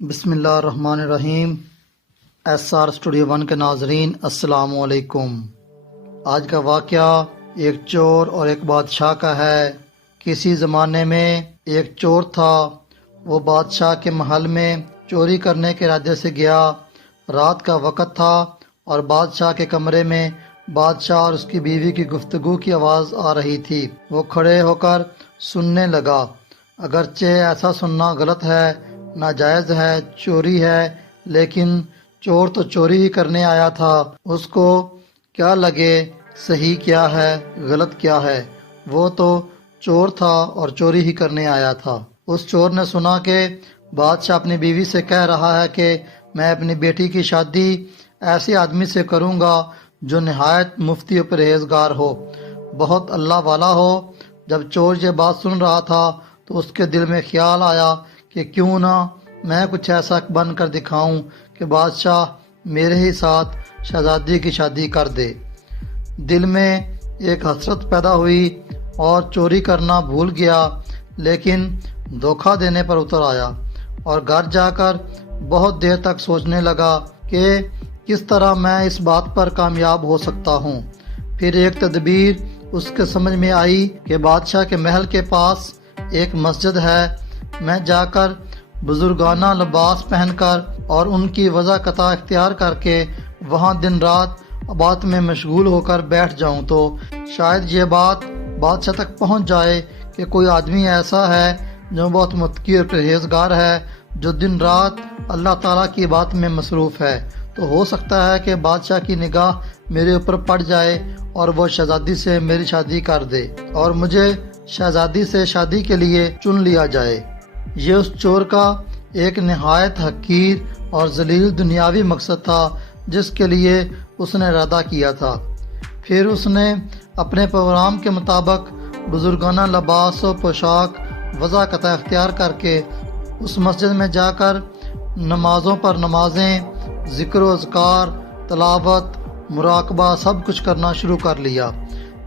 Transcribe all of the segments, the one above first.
بسم اللہ الرحمن الرحیم۔ ایس آر اسٹوڈیو 1 کے ناظرین السلام علیکم۔ آج کا واقعہ ایک چور اور ایک بادشاہ کا ہے۔ کسی زمانے میں ایک چور تھا، وہ بادشاہ کے محل میں چوری کرنے کے ارادے سے گیا۔ رات کا وقت تھا اور بادشاہ کے کمرے میں بادشاہ اور اس کی بیوی کی گفتگو کی آواز آ رہی تھی۔ وہ کھڑے ہو کر سننے لگا۔ اگرچہ ایسا سننا غلط ہے، ناجائز ہے، چوری ہے، لیکن چور تو چوری ہی کرنے آیا تھا۔ اس کو کیا لگے صحیح کیا ہے غلط کیا ہے، وہ تو چور تھا اور چوری ہی کرنے آیا تھا۔ اس چور نے سنا کہ بادشاہ اپنی بیوی سے کہہ رہا ہے کہ میں اپنی بیٹی کی شادی ایسے آدمی سے کروں گا جو نہایت مفتی و پرہیزگار ہو، بہت اللہ والا ہو۔ جب چور یہ بات سن رہا تھا تو اس کے دل میں خیال آیا کہ کیوں نہ میں کچھ ایسا بن کر دکھاؤں کہ بادشاہ میرے ہی ساتھ شہزادی کی شادی کر دے۔ دل میں ایک حسرت پیدا ہوئی اور چوری کرنا بھول گیا، لیکن دھوکہ دینے پر اتر آیا اور گھر جا کر بہت دیر تک سوچنے لگا کہ کس طرح میں اس بات پر کامیاب ہو سکتا ہوں۔ پھر ایک تدبیر اس کے سمجھ میں آئی کہ بادشاہ کے محل کے پاس ایک مسجد ہے، میں جا کر بزرگانہ لباس پہن کر اور ان کی وضاحت اختیار کر کے وہاں دن رات عبادت میں مشغول ہو کر بیٹھ جاؤں تو شاید یہ بات بادشاہ تک پہنچ جائے کہ کوئی آدمی ایسا ہے جو بہت متقی اور پرہیزگار ہے، جو دن رات اللہ تعالیٰ کی بات میں مصروف ہے، تو ہو سکتا ہے کہ بادشاہ کی نگاہ میرے اوپر پڑ جائے اور وہ شہزادی سے میری شادی کر دے اور مجھے شہزادی سے شادی کے لیے چن لیا جائے۔ یہ اس چور کا ایک نہایت حقیر اور ذلیل دنیاوی مقصد تھا جس کے لیے اس نے ارادہ کیا تھا۔ پھر اس نے اپنے پروگرام کے مطابق بزرگانہ لباس و پوشاک وضاحت اختیار کر کے اس مسجد میں جا کر نمازوں پر نمازیں، ذکر و اذکار، تلاوت، مراقبہ سب کچھ کرنا شروع کر لیا۔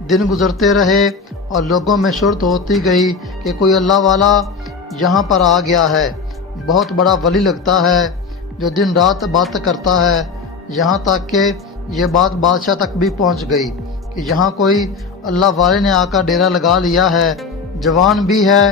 دن گزرتے رہے اور لوگوں میں شہرت ہوتی گئی کہ کوئی اللہ والا یہاں پر آ گیا ہے، بہت بڑا ولی لگتا ہے جو دن رات بات کرتا ہے۔ یہاں تک کہ یہ بات بادشاہ تک بھی پہنچ گئی کہ یہاں کوئی اللہ والے نے آ کر ڈیرا لگا لیا ہے، جوان بھی ہے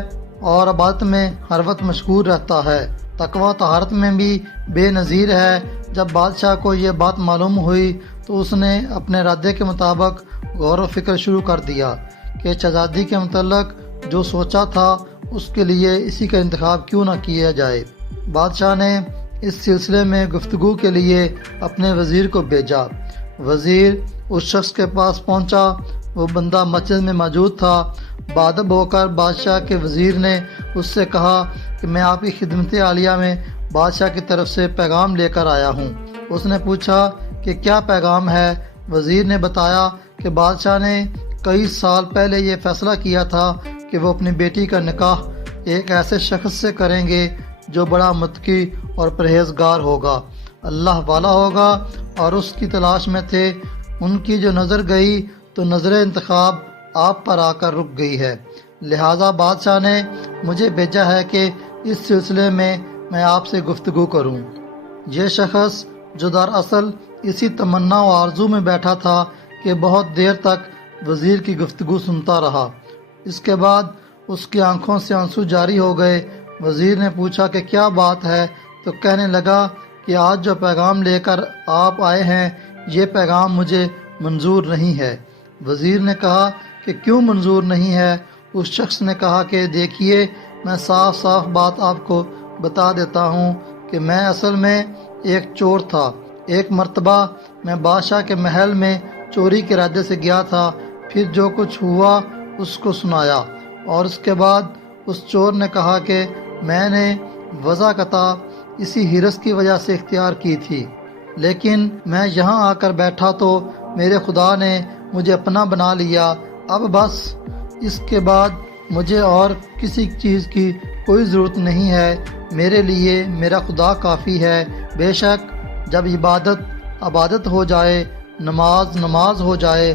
اور عبادت میں ہر وقت مشغول رہتا ہے، تقویٰ طہارت میں بھی بے نظیر ہے۔ جب بادشاہ کو یہ بات معلوم ہوئی تو اس نے اپنے ارادے کے مطابق غور و فکر شروع کر دیا کہ شہزادی کے متعلق جو سوچا تھا اس کے لیے اسی کا انتخاب کیوں نہ کیا جائے۔ بادشاہ نے اس سلسلے میں گفتگو کے لیے اپنے وزیر کو بھیجا۔ وزیر اس شخص کے پاس پہنچا، وہ بندہ مسجد میں موجود تھا۔ بادب ہو کر بادشاہ کے وزیر نے اس سے کہا کہ میں آپ کی خدمت عالیہ میں بادشاہ کی طرف سے پیغام لے کر آیا ہوں۔ اس نے پوچھا کہ کیا پیغام ہے؟ وزیر نے بتایا کہ بادشاہ نے کئی سال پہلے یہ فیصلہ کیا تھا کہ وہ اپنی بیٹی کا نکاح ایک ایسے شخص سے کریں گے جو بڑا متقی اور پرہیزگار ہوگا، اللہ والا ہوگا، اور اس کی تلاش میں تھے۔ ان کی جو نظر گئی تو نظر انتخاب آپ پر آ کر رک گئی ہے، لہٰذا بادشاہ نے مجھے بھیجا ہے کہ اس سلسلے میں آپ سے گفتگو کروں۔ یہ شخص جو دراصل اسی تمنا و آرزو میں بیٹھا تھا کہ بہت دیر تک وزیر کی گفتگو سنتا رہا۔ اس کے بعد اس کی آنکھوں سے آنسو جاری ہو گئے۔ وزیر نے پوچھا کہ کیا بات ہے، تو کہنے لگا کہ آج جو پیغام لے کر آپ آئے ہیں یہ پیغام مجھے منظور نہیں ہے۔ وزیر نے کہا کہ کیوں منظور نہیں ہے؟ اس شخص نے کہا کہ دیکھیے، میں صاف صاف بات آپ کو بتا دیتا ہوں کہ میں اصل میں ایک چور تھا۔ ایک مرتبہ میں بادشاہ کے محل میں چوری کے ارادے سے گیا تھا، پھر جو کچھ ہوا اس کو سنایا، اور اس کے بعد اس چور نے کہا کہ میں نے وضاحت اسی حرص کی وجہ سے اختیار کی تھی، لیکن میں یہاں آ کر بیٹھا تو میرے خدا نے مجھے اپنا بنا لیا۔ اب بس اس کے بعد مجھے اور کسی چیز کی کوئی ضرورت نہیں ہے، میرے لیے میرا خدا کافی ہے۔ بے شک جب عبادت ہو جائے، نماز ہو جائے،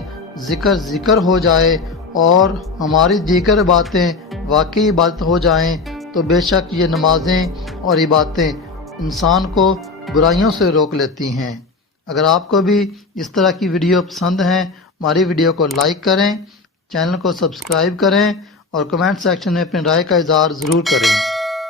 ذکر ہو جائے اور ہماری دیگر باتیں واقعی عبادت ہو جائیں تو بے شک یہ نمازیں اور عبادتیں انسان کو برائیوں سے روک لیتی ہیں۔ اگر آپ کو بھی اس طرح کی ویڈیو پسند ہیں، ہماری ویڈیو کو لائک کریں، چینل کو سبسکرائب کریں اور کمنٹ سیکشن میں اپنی رائے کا اظہار ضرور کریں۔